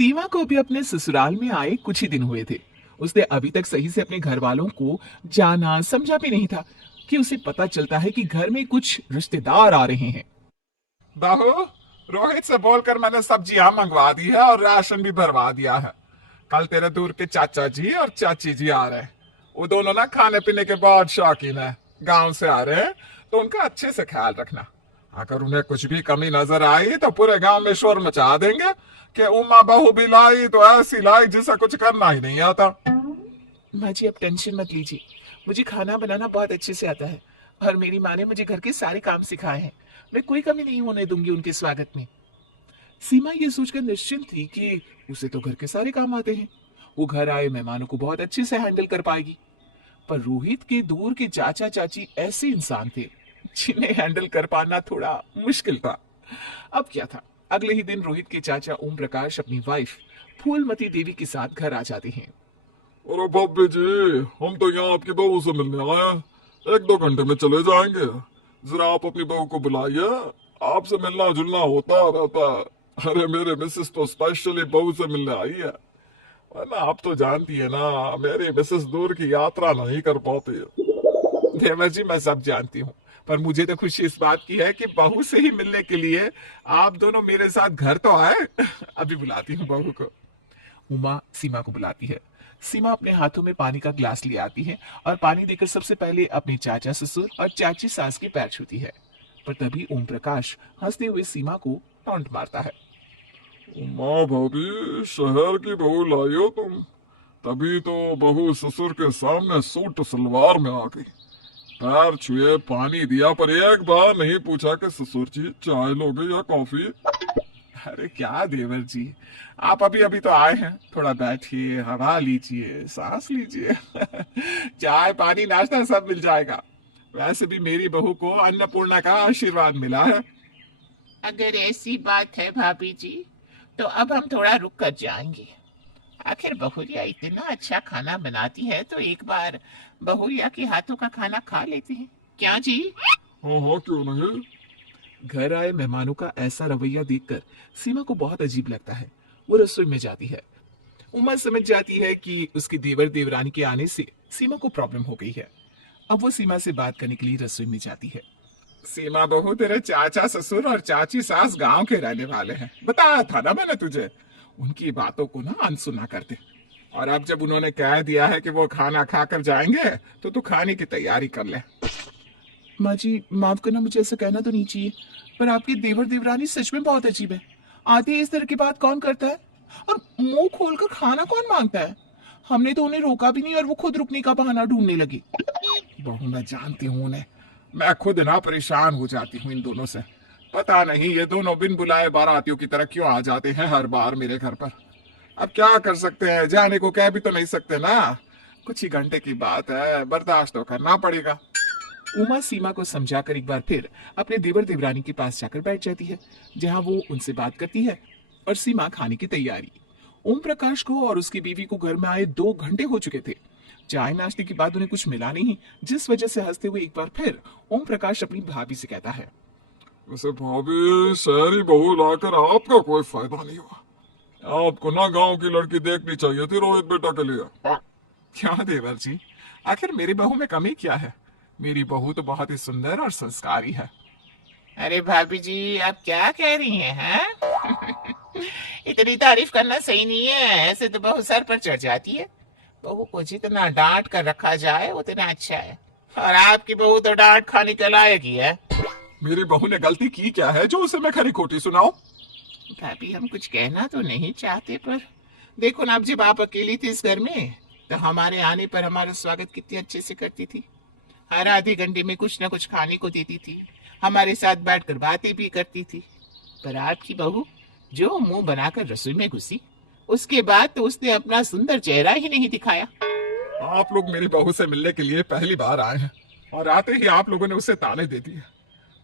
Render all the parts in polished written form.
सीमा को भी अपने ससुराल में आए कुछ ही दिन हुए थे। उसने अभी तक सही से अपने घर वालों को जाना समझा भी नहीं था कि उसे पता चलता है कि घर में कुछ रिश्तेदार आ रहे हैं। बहू, रोहित से बोलकर मैंने सब्जियां मंगवा दी है और राशन भी भरवा दिया है। कल तेरे दूर के चाचा जी और चाची जी आ रहे हैं। वो दोनों ना खाने पीने के बहुत शौकीन है। गांव से आ रहे हैं, तो उनका अच्छे से ख्याल रखना। अगर उन्हें कुछ भी कमी नजर आई तो पूरे गांव में शोर मचा देंगे कि उमा बहू भी लाई तो ऐसी लाई जिसे कुछ करना ही नहीं आता। माँ जी, आप टेंशन मत लीजिए। मुझे खाना बनाना बहुत अच्छे से आता है और मेरी माँ ने मुझे घर के सारे काम सिखाए हैं। मैं कोई कमी नहीं होने दूंगी उनके स्वागत में। सीमा ये सोचकर निश्चिंत थी कि उसे तो घर के सारे काम आते हैं। वो घर आए मेहमानों को बहुत अच्छे से हैंडल कर पाएगी। पर रोहित के दूर के चाचा चाची ऐसे इंसान थे जिन्हें हैंडल कर पाना थोड़ा मुश्किल था। अब क्या था, अगले ही दिन रोहित के चाचा ओम प्रकाश अपनी वाइफ फूलमती देवी के साथ घर आ जाते हैं। अरे भाभी जी, हम तो यहाँ आपकी बहू से मिलने आए हैं। एक दो घंटे में चले जाएंगे। जरा आप अपनी बहू को बुलाइए। आपसे मिलना जुलना होता रहता है। अरे मेरे मिसेस तो स्पेशली बहू से मिलने आई है। वरना आप तो जानती है ना, मेरी मिसेस दूर की यात्रा नहीं कर पाती है। देवर जी, मैं सब जानती हूँ, पर मुझे तो खुशी इस बात की है कि बहू से ही मिलने के लिए आप दोनों मेरे साथ घर तो आए। अभी बुलाती हूँ बहू को। उमा सीमा को बुलाती है। सीमा अपने हाथों में पानी का ग्लास ले आती है और पानी देकर सबसे पहले अपने चाचा ससुर और चाची सास के पैर छूती है। पर तभी ओम प्रकाश हंसते हुए सीमा को टॉन्ट मारता है। माँ भाभी, शहर की बहू लाई हो तुम। तभी तो बहू ससुर के सामने सूट सलवार में आ गई। पैर छुए, पानी दिया, पर एक बार नहीं पूछा कि ससुर जी चाय लोगे या कॉफी। अरे क्या देवर जी, आप अभी अभी तो आए हैं, थोड़ा बैठिए, हवा लीजिए, सांस लीजिए। चाय पानी नाश्ता सब मिल जाएगा। वैसे भी मेरी बहू को अन्नपूर्णा का आशीर्वाद मिला है। अगर ऐसी बात है भाभी जी, तो अब हम थोड़ा रुक कर जाएंगे। आखिर बहुरिया इतना अच्छा खाना बनाती है, तो एक बार बहुरिया के हाथों का खाना खा लेते हैं, क्या जी? हाँ हाँ, क्यों नहीं। घर आए मेहमानों का ऐसा रवैया देखकर सीमा को बहुत अजीब लगता है। वो रसोई में जाती है। उमा समझ जाती है कि उसकी देवर देवरानी के आने से सीमा को प्रॉब्लम हो गई है। अब वो सीमा से बात करने के लिए रसोई में जाती है। सीमा बहू, तेरे चाचा ससुर और चाची सास गांव के रहने वाले हैं, बताया था ना मैंने तुझे। उनकी बातों को ना अनसुना कर दे। और अब जब उन्होंने कह दिया है कि वो खाना खाकर जाएंगे, तो तू खाने की तैयारी कर ले। माँ जी, माफ करना, मुझे ऐसा कहना तो नहीं चाहिए, पर आपकी देवर देवरानी सच में बहुत अजीब है। आते ही इस तरह की बात कौन करता है? और मुंह खोलकर खाना कौन मांगता है? हमने तो उन्हें रोका भी नहीं और वो खुद रुकने का बहाना ढूंढने लगी। बहू, मैं जानती हूँ उन्हें। मैं खुद ना परेशान हो जाती हूँ इन दोनों से। पता नहीं ये दोनों बिन बुलाए बारातियों की तरह क्यों आ जाते हैं हर बार मेरे घर पर। अब क्या कर सकते हैं, जाने को कह भी तो नहीं सकते ना। कुछ ही घंटे की बात है, बर्दाश्त तो करना पड़ेगा। उमा सीमा को समझाकर एक बार फिर अपने देवर देवरानी के पास जाकर बैठ जाती है, जहां वो उनसे बात करती है और सीमा खाने की तैयारी। ओम प्रकाश को और उसकी बीवी को घर में आए 2 घंटे हो चुके थे। चाय नाश्ते के बाद उन्हें कुछ मिला नहीं, जिस वजह से हंसते हुए एक बार फिर ओम प्रकाश अपनी भाभी से कहता है। वैसे भाभी, शहरी बहू लाकर आपका कोई फायदा नहीं हुआ। आपको ना गांव की लड़की देखनी चाहिए थी रोहित बेटा के लिए। क्या देवर जी, आखिर मेरी बहू में कमी क्या है? मेरी बहू तो बहुत ही सुंदर और संस्कारी है। अरे भाभी जी, आप क्या कह रही हैं? इतनी तारीफ करना सही नहीं है, ऐसे तो बहू सर पर चढ़ जाती है। बहू को जितना डांट कर रखा जाए उतना अच्छा है, और आपकी बहू तो डांट खाने के लायक ही है। मेरी बहू ने गलती की क्या है जो उसे मैं खरी खोटी सुनाऊं? भाभी, हम कुछ कहना तो नहीं चाहते, पर देखो ना, अब जब आप अकेली थी इस घर में, तो हमारे आने पर हमारा स्वागत कितने अच्छे से करती थी। हर आधे घंटे में कुछ ना कुछ खाने को देती थी, हमारे साथ बैठकर बातें भी करती थी। पर आपकी बहू जो मुंह बनाकर रसोई में घुसी, उसके बाद तो उसने अपना सुंदर चेहरा ही नहीं दिखाया। आप लोग मेरी बहू से मिलने के लिए पहली बार आए हैं और आते ही आप लोगों ने उसे ताने दे दिए।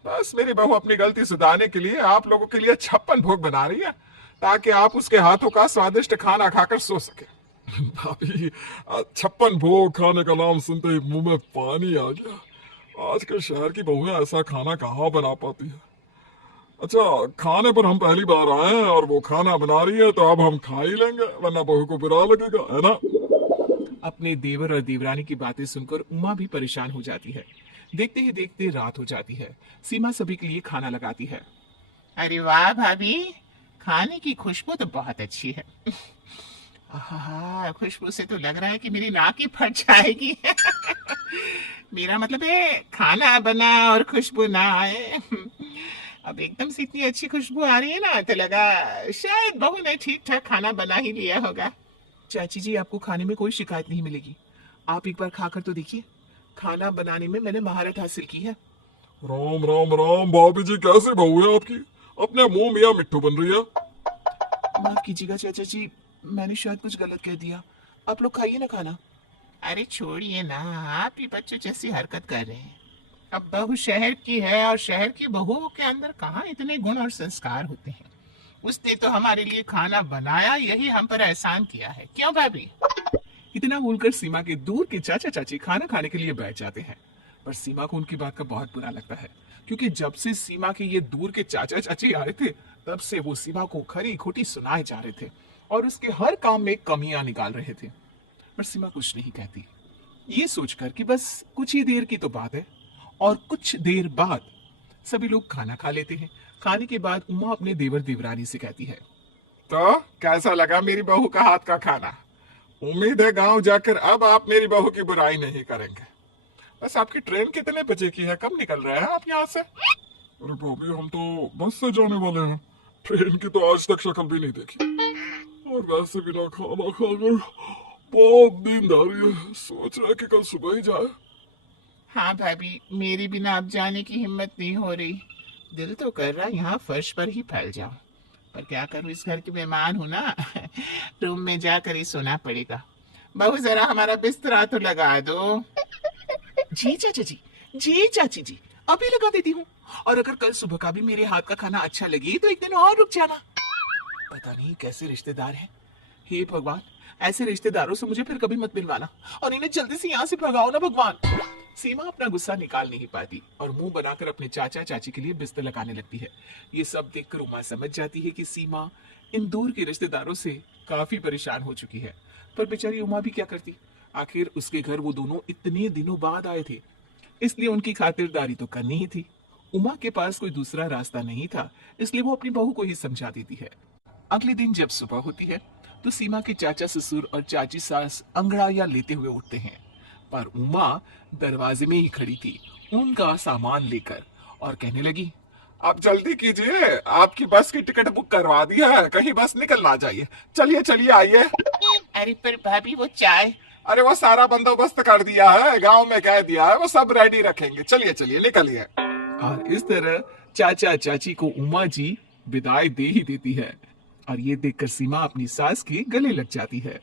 बस मेरी बहू अपनी गलती सुधारने के लिए आप लोगों के लिए 56 भोग बना रही है, ताकि आप उसके हाथों का स्वादिष्ट खाना खाकर सो सके। भाभी, 56 भोग खाने का नाम सुनते ही मुंह में पानी आ गया। आज के शहर की बहुएं ऐसा खाना कहाँ बना पाती है। अच्छा, खाने पर हम पहली बार आए हैं और वो खाना बना रही है तो अब हम खा ही लेंगे, वरना बहू को बुरा लगेगा, है ना? अपने देवर और देवरानी की बातें सुनकर उमा भी परेशान हो जाती है। देखते ही देखते रात हो जाती है। सीमा सभी के लिए खाना लगाती है। अरे वाह भाभी, खाने की खुशबू तो बहुत अच्छी है। आहा, खुशबू से तो लग रहा है कि मेरी नाक ही फट जाएगी। मेरा मतलब है खाना बना और खुशबू ना आए। अब एकदम से इतनी अच्छी खुशबू आ रही है ना, तो लगा शायद बहू ने ठीक ठाक खाना बना ही लिया होगा। चाची जी, आपको खाने में कोई शिकायत नहीं मिलेगी। आप एक बार खाकर तो देखिए। खाना बनाने में मैंने महारत हासिल की है। राम राम राम, भाभी जी कैसी बहू है आपकी? अपने मुंह मियाँ मिट्ठू बन रही है। माफ कीजिएगा चाचा जी, मैंने शायद कुछ गलत कह दिया। आप लोग खाइए ना खाना। अरे छोड़िए ना, आप ही बच्चों जैसी हरकत कर रहे हैं। अब बहू शहर की है और शहर की बहुओं के अंदर कहाँ इतने गुण और संस्कार होते हैं। उसने तो हमारे लिए खाना बनाया, यही हम पर एहसान किया है। क्यों भाभी? इतना बोलकर सीमा के दूर के चाचा चाची खाना खाने के लिए बैठ जाते हैं। पर सीमा को उनकी बात का बहुत बुरा लगता है, क्योंकि जब से सीमा के ये दूर के चाचा चाची आ रहे थे, तब से वो सीमा को खरी खोटी सुनाए जा रहे थे और उसके हर काम में कमियां निकाल रहे थे। पर सीमा कुछ नहीं कहती, ये सोचकर कि बस कुछ ही देर की तो बात है। और कुछ देर बाद सभी लोग खाना खा लेते हैं। खाने के बाद उमा अपने देवर देवरानी से कहती है। तो कैसा लगा मेरी बहू का हाथ का खाना? उम्मीद है गांव जाकर अब आप मेरी बहू की बुराई नहीं करेंगे। बस आपकी ट्रेन कितने बजे की है? कब निकल रहे हैं आप यहाँ से? अरे भाभी, हम तो बस से जाने वाले हैं। ट्रेन की तो आज तक शक्ल भी नहीं देखी, और वैसे भी ना खाना खाकर बहुत नींद आ रही है। सोच रहा है कि कल सुबह ही जाए। हाँ भाभी, मेरी बिना अब जाने की हिम्मत नहीं हो रही। दिल तो कर रहा यहाँ फर्श पर ही फैल जाऊं, पर क्या करूं, इस घर की मेहमान हूं ना। रूम में जाकर ही सोना पड़ेगा। बहू जरा हमारा बिस्तरा तो लगा दो। जी चाचा जी, जी चाची जी, अभी लगा देती हूँ। और अगर कल सुबह का भी मेरे हाथ का खाना अच्छा लगे तो एक दिन और रुक जाना। पता नहीं कैसे रिश्तेदार हैं। हे भगवान, ऐसे रिश्तेदारों से मुझे फिर कभी मत मिलवाना और इन्हें जल्दी से यहाँ से भगाओ ना भगवान। सीमा अपना गुस्सा निकाल नहीं पाती और मुंह बनाकर अपने चाचा चाची के लिए बिस्तर लगाने लगती है। ये सब देखकर उमा समझ जाती है कि सीमा इन दूर के रिश्तेदारों से काफी परेशान हो चुकी है। पर बेचारी उमा भी क्या करती, आखिर उसके घर वो दोनों इतने दिनों बाद आए थे, इसलिए उनकी खातिरदारी तो करनी ही थी। उमा के पास कोई दूसरा रास्ता नहीं था, इसलिए वो अपनी बहू को ही समझा देती है। अगले दिन जब सुबह होती है तो सीमा के चाचा ससुर और चाची सास अंगड़ाइयां लेते हुए उठते हैं, पर उमा दरवाजे में ही खड़ी थी उनका सामान लेकर और कहने लगी। आप जल्दी कीजिए, आपकी बस की टिकट बुक करवा दी है, कहीं बस निकल ना जाइए। चलिए चलिए आइए। अरे पर भाभी, वो चाय। अरे वो सारा बंदोबस्त कर दिया है, गांव में कह दिया है, वो सब रेडी रखेंगे। चलिए चलिए निकलिए। और इस तरह चाचा चाची को उमा जी विदाई दे ही देती है और ये देखकर सीमा अपनी सास के गले लग जाती है।